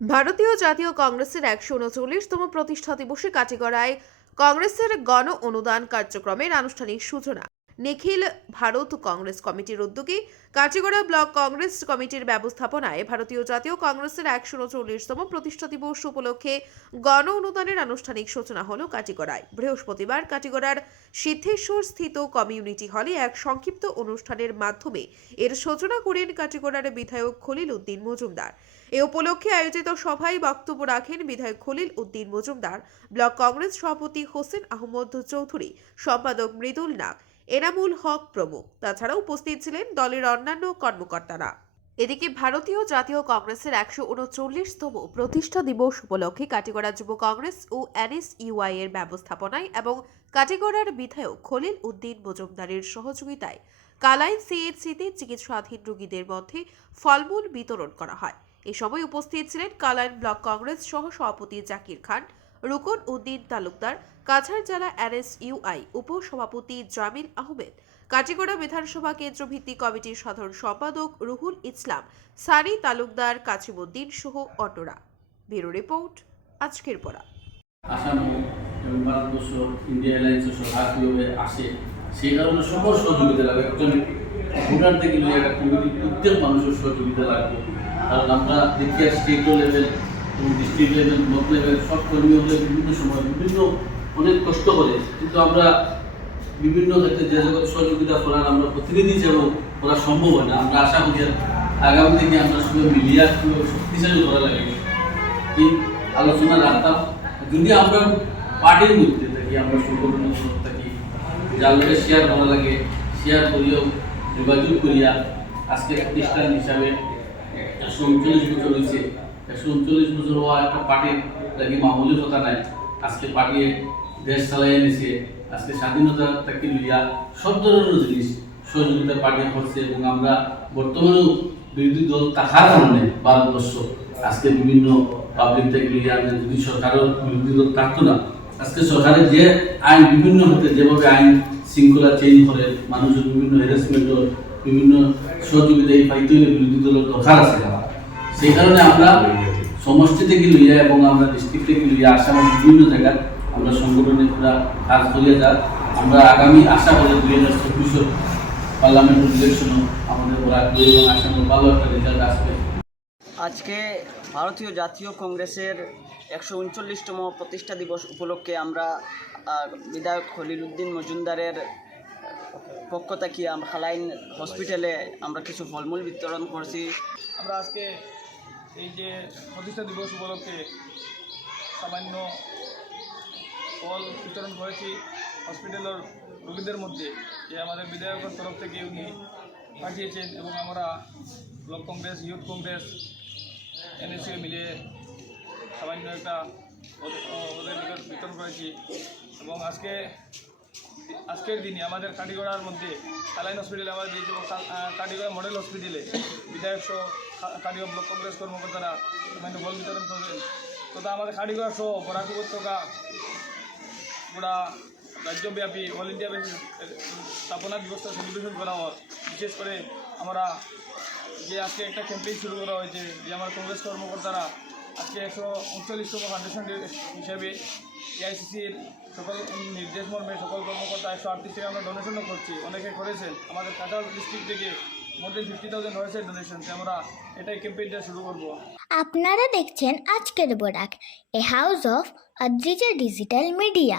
ভারতীয় জাতীয় কংগ্রেসের একশো উনচল্লিশতম প্রতিষ্ঠা দিবসে কাটিগড়ায় কংগ্রেসের গণ অনুদান কার্যক্রমের আনুষ্ঠানিক সূচনা। নিখিল ভারত কংগ্রেস কমিটির উদ্যোগে কাটিগড়া ব্লক কংগ্রেস কমিটির ব্যবস্থাপনায় ভারতীয় জাতীয় কংগ্রেসের একশো উনচল্লিশতম প্রতিষ্ঠা দিবস উপলক্ষে গণ অনুদানের আনুষ্ঠানিক সূচনা হল কাটিগড়ায় বৃহস্পতিবার কাটিগড়ার সিদ্ধেশ্বর স্থিত কমিউনিটি হলে এক সংক্ষিপ্ত অনুষ্ঠানের মাধ্যমে এর সূচনা করেন কাটিগড়ার বিধায়ক খলিল উদ্দিন মজুমদার। এ উপলক্ষে আয়োজিত সভায় বক্তব্য রাখেন বিধায়ক খলিল উদ্দিন মজুমদার, ব্লক কংগ্রেস সভাপতি হোসেন আহমদ চৌধুরী, সম্পাদক মৃদুল নাগ এনামুল হক প্রমুখ। তাছাড়া উপস্থিত ছিলেন দলের অন্যান্য কর্মকর্তারা। এদিকে ভারতীয় জাতীয় কংগ্রেসের একশো উনচল্লিশতম প্রতিষ্ঠা দিবস উপলক্ষে কাটিগড়া যুব কংগ্রেস ও এনএসইউআই এর ব্যবস্থাপনায় এবং কাটিগড়ার বিধায়ক খলিল উদ্দিন মজুমদারের সহযোগিতায় কালাইন সিএইচসিতে চিকিৎসাধীন রোগীদের মধ্যে ফলমূল বিতরণ করা হয়। এ সময় উপস্থিত ছিলেন কালাইন ব্লক কংগ্রেস সহ সভাপতি জাকির খান রুকন উদ্দিন তালুকদার, কাছাড় জেলা এনএসইউআই উপসভাপতি জামিল আহমেদ, কাটিগড়া বিধানসভা কেন্দ্র ভিত্তিক কমিটির সাধারণ সম্পাদক রুহুল ইসলাম, সারি তালুকদার কাছিমুদ্দিন সহ অন্যরা। ব্যুরো রিপোর্ট, আজকের পড়া। আসাম এবং ভারতবর্ষ সেই কারণে সকল সহযোগিতা লাগবে। একজন ভোটার থেকে নিয়ে একটা কমিটি প্রত্যেক মানুষের সহযোগিতা লাগবে কারণ আমরা দেখি স্টেট লেভেল এবং ডিস্ট্রিক্ট লেভেল ব্লক লেভেল সব কর্মী হলে বিভিন্ন সময় বিভিন্ন অনেক কষ্ট করে। কিন্তু আমরা বিভিন্ন ক্ষেত্রে যে জগৎ সহযোগিতা করার আমরা প্রতিনিধি হিসেবেও করা সম্ভব হয় না। আমরা আশা করি আগামী দিনে আমরা সবাই মিলিয়ে শক্তিশালী করা লাগে। এই আলোচনা রাখতাম যদি আমরা পার্টির মধ্যে থাকি, আমরা সংগঠনের থাকি, যার শেয়ার ভালো লাগে শেয়ার করিও, যোগাযোগ করিয়া আজকে প্রতিষ্ঠান হিসাবে বছর হয়েছে একশো উনচল্লিশ বছর হওয়া একটা পার্টির লাগি মামুলি কথা নাই। আজকে পার্টি দেশ চালাই এনেছে, আজকে স্বাধীনতা থেকে লইয়া সব ধরনের জিনিস সহযোগিতা পার্টি করছে এবং আমরা বর্তমানেও বিরোধী দল থাকার কারণে ভারতবর্ষ আজকে বিভিন্ন পাবলিক থেকে লইয়া যদি সরকারের বিরোধী দল থাকতো না, আজকে সরকারের যে আইন বিভিন্ন হতে, যেভাবে আইন শৃঙ্খলা চেঞ্জ করে মানুষের বিভিন্ন হ্যারাসমেন্টর বিভিন্ন সহযোগিতা এই পাইতে হলে বিরোধী দলের দরকার আছে। সেই কারণে আমরা সমষ্টি থেকে লইয়া এবং আমরা ডিস্ট্রিক্ট থেকে লইয়া আসামের বিভিন্ন জায়গায় আমরা সংগঠনে পুরা কাজ করিয়া যাক। আমরা আগামী আশা করি দুই হাজার চব্বিশের পার্লামেন্ট ইলেকশনও আমাদের ওরা এবং আসামের ভালো একটা রেজাল্ট আসবে। আজকে ভারতীয় জাতীয় কংগ্রেসের একশো উনচল্লিশতম প্রতিষ্ঠা দিবস উপলক্ষে আমরা বিধায়ক খলিল উদ্দিন মজুমদারের পক্ষ থেকে আমরা খালাইন হসপিটালে আমরা কিছু ফলমূল বিতরণ করছি। আমরা আজকে এই যে প্রতিষ্ঠা দিবস উপলক্ষে সামান্য ফল বিতরণ করেছি হসপিটালের রোগীদের মধ্যে। যে আমাদের বিধায়কের তরফ থেকে উনি পাঠিয়েছেন এবং আমরা block Congress, youth Congress, NSU মিলিয়ে সামান্য একটা ওদের বিতরণ করেছি। এবং আজকে আজকের দিনে আমাদের কাটিগড়ার মধ্যে কালাইন হসপিটালে আমরা দিয়েছি এবং কাটিগড়া মডেল হসপিটালে বিধায়ক সহ কাটিগড়া ব্লক কংগ্রেস কর্মকর্তারা সামান্য বল বিতরণ করবেন তথা আমাদের কাটিগড়া সহ বরাক উপত্যকা গোটা রাজ্যব্যাপী, অল ইন্ডিয়া স্থাপনা দিবসটা সেলিব্রেশন করা হয়। বিশেষ করে আমরা যে আজকে একটা ক্যাম্পেইন শুরু করা হয়েছে যে আমার কংগ্রেস কর্মকর্তারা আজকে একশো উনচল্লিশতম ফাউন্ডেশন হিসেবে এআইসিসির সকল নির্দেশ মর্মে সকল কর্মকর্তা একশো আটত্রিশ টাকা আমরা ডোনেশনও করছি। অনেকে করেছেন। আমাদের কাটাল ডিস্ট্রিক্ট থেকে মোর ফিফটি থাউজেন্ড হয়েছে ডোনেশন আমরা এটাই ক্যাম্পেইনটা শুরু করব। আপনারা দেখছেন আজকের বোরাক এ house of Adrija digital media